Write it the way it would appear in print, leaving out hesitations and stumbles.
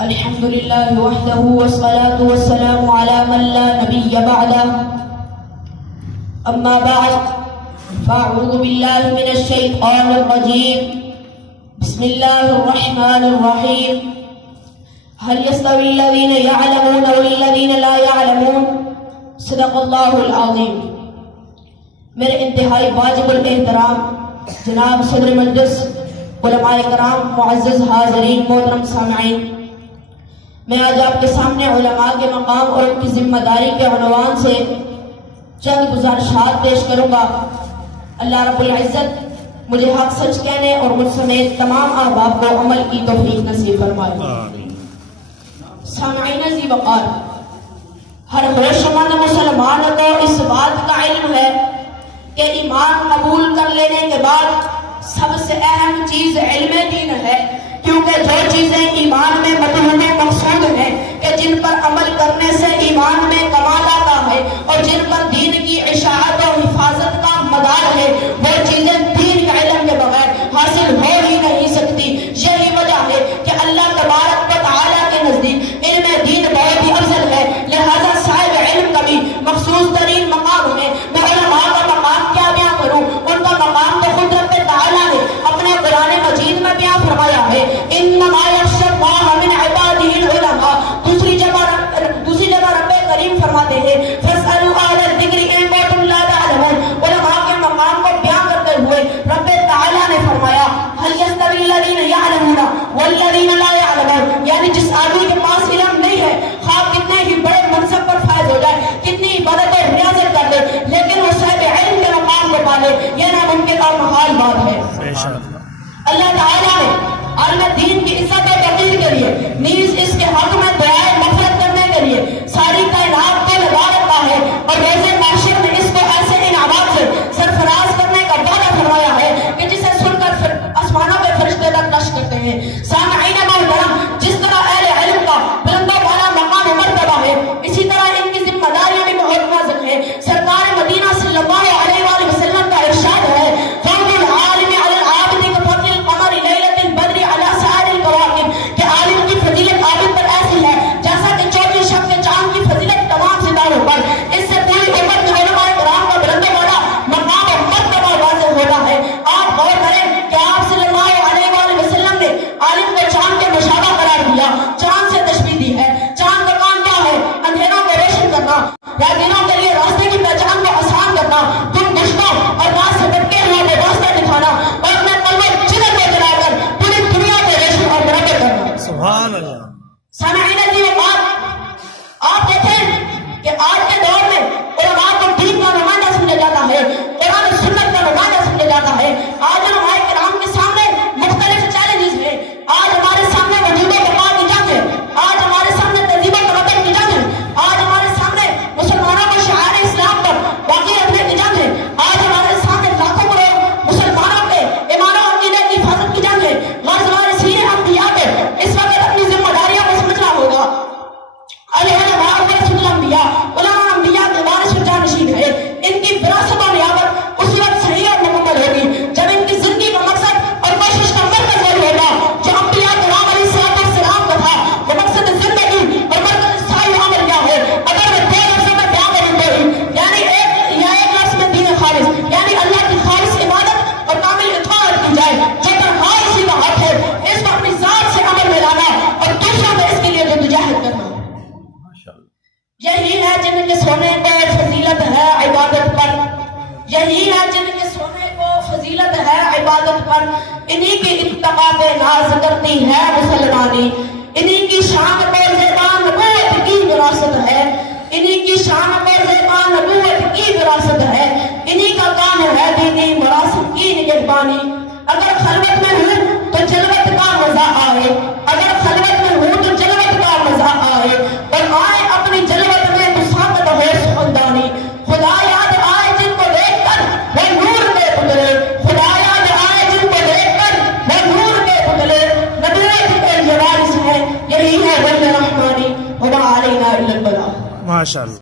الحمد لله وحده والصلاة والسلام على من لا نبي بعده أما بعد فأعوذ بالله من الشيطان الرجيم بسم الله الرحمن الرحيم هل يستوي الذين يعلمون والذين لا يعلمون صدق الله العظيم. میرے انتہائی واجب الاحترام جناب صدر مجلس، علماء کرام، معزز حاضرین، محترم سامعین، میں آج آپ کے سامنے علماء کے مقام اور ان کی ذمہ داری کے عنوان سے چند گزارشات پیش کروں گا. اللہ رب العزت مجھے حق سچ کہنے اور مجھ سمیت تمام احباب کو عمل کی توفیق نصیب فرمائے. سامعین ذی وقار، ہر ہوشمند مسلمان کو اس بات کا علم ہے کہ ایمان قبول کر لینے کے بعد سب سے اہم چیز علم دین ہے، کیونکہ جو چیزیں ایمان میں مطلوب مقصود ہیں کہ جن پر عمل کرنے سے ایمان میں کمال آتا ہے اور جن پر دین کی اشاعت و حفاظت کا مدار ہے، وہ چیزیں دین کا علم کے بغیر حاصل ہو ہی نہیں سکتی. یہی وجہ ہے کہ اللہ تبارک و تعالیٰ کے نزدیک علم دین بہت ہی افضل ہے، لہذا صاحب علم کا بھی مخصوص ترین مقام ہے. میں علماء کا مقام کیا بیان کروں، ان کا مقام تو خود رب تعالیٰ نے اپنے قرآن مجید میں بیان فرمایا ہے، انما یخشی اللہ من عبادہ العلماء. دوسری جگہ رب کریم فرماتے ہیں فاسألوا اہل الذکر ان کنتم لا تعلمون. علماء کے مقام کو بیان کرتے ہوئے رب تعالیٰ نے فرمایا هل يستوي الذین یعلمون والذین لا یعلمون، یعنی جس آدمی کے پاس علم نہیں ہے، خواہ کتنے ہی بڑے منصب پر فائز ہو جائے، کتنی عبادت و ریاضت کر لے، لیکن وہ صاحب علم کے مقام کو پالے، یہ ناممکن اور محال بات ہے. اللہ تعالیٰ نے عالم دین کی عزت و تقدیر کے لیے نیز اس کے حق میں دعائے مغفرت کرنے کے لیے ساری کائنات کو لگا رکھا ہے اور روز محشر میں اس کو ایسے انعامات سے سرفراز کرنے کا وعدہ فرمایا ہے کہ جسے سن کر آسمانوں کے فرشتے تک رش کرتے ہیں. سامعین محترم، جس طرح اہل علم کا بلند و بالا مقام و مرتبہ ہے، اسی طرح ان کی ذمہ داریاں بھی بہت نازک ہیں. سرکار مدینہ صلی اللہ علیہ وآلہ وسلم کا ارشاد ہے فضل العالم علی العابد کفضل القمر لیلۃ البدر علی سائر الکواکب، کہ عالم کی فضیلت عابد پر ایسی ہے جیسا کہ 24 شب کے چاند کی فضیلت تمام ستاروں پر. اس سے پوری امت کے علماء کرام کا بلند و بالا مقام و مرتبہ واضح ہوتا ہے. آپ غور کریں کہ آپ صلی اللہ علیہ وآلہ وسلم نے عالم کو چاند کے مشابہ قرار دیا، چاند سے تشبیہ دی ہے. چاند کا کام کیا ہے؟ اندھیروں کو روشن کرنا، راہگیروں کے لیے راستے کی پہچان کو آسان کرنا، تم دشتوں اور راہ سے بھٹکے ہوئے کو راستہ دکھانا اور اپنے قلب جگر کو جلا کر پوری دنیا کو روشن اور منور کرنا. سبحان اللہ. سامعین عزیز وقار، آپ دیکھیں کہ آج کے دور میں علماء کو دین کا نمائندہ سمجھا جاتا ہے، قرآن و سنت کا نمائندہ سمجھا جاتا ہے. آج علماء کرام کے سامنے مختلف چیلنجز ہیں. آج ہمارے سامنے وجود و بقا کی جنگ ہے، آج ہمارے سامنے تہذیب و تمدن کی جنگ ہے، آج ہمارے سامنے مسلمانوں کو شعائر اسلام پر باقی رکھنے کی جنگ ہے، آج ہمارے سامنے لاکھوں کروڑ مسلمانوں کے ایمان و عقیدے کی حفاظت کی جنگ ہے. غازوان سیر انبیاء کو اس وقت اپنی ذمہ داریوں کو سمجھنا ہوگا. علماء انبیاء کے وارث و جانشین ہے، ان کی وراثت و نیابت اس وقت صحیح اور مکمل ہوگی جب ان کی زندگی کا مقصد اور کوشش کا مرکز وہی ہوگا جو انبیاء کرام علیہ السلام کا تھا. وہ مقصد زندگی اور مرکز صحیح عمل کیا ہے؟ اگر میں 2 لفظوں میں بیان کروں تو یعنی ایک لفظ میں دین خالص، یعنی اللہ کی خالص عبادت اور کامل اطاعت کی جائے، جو تنہا اسی کا حق ہے. اس کو اپنی ذات سے عمل میں لانا اور دوسروں میں اس کے لیے جدوجہد کرنا. یہی ہے جن کے سونے کو فضیلت ہے عبادت پر، یہی ہے جن کے سونے کو فضیلت ہے عبادت پر. انہی کی اتقا پہ ناز کرتی ہے مسلمانی، انہی کی شان پہ زیبان نبوت کی وراثت ہے، انہی کی شان پہ زیبان نبوت کی وراثت ہے. انہی کا کام ہے دینی وراثت کی نگہبانی. اگر خلوت میں ہوں تو جلوت کا مزہ آئے، اگر خلوت میں ہوں تو جلوت کا مزہ آئے، اور آئے اپنی جلوت میں مساقت ہو سخندانی. خدا یاد آئے جن کو دیکھ کر وہ نور کے پتلے، خدا یاد آئے جن کو دیکھ کر وہ نور کے پتلے. نبوت کے یہ وارث ہیں، یہی ہے ولی رحمانی وما علینا الا البلاغ. ماشاء اللہ.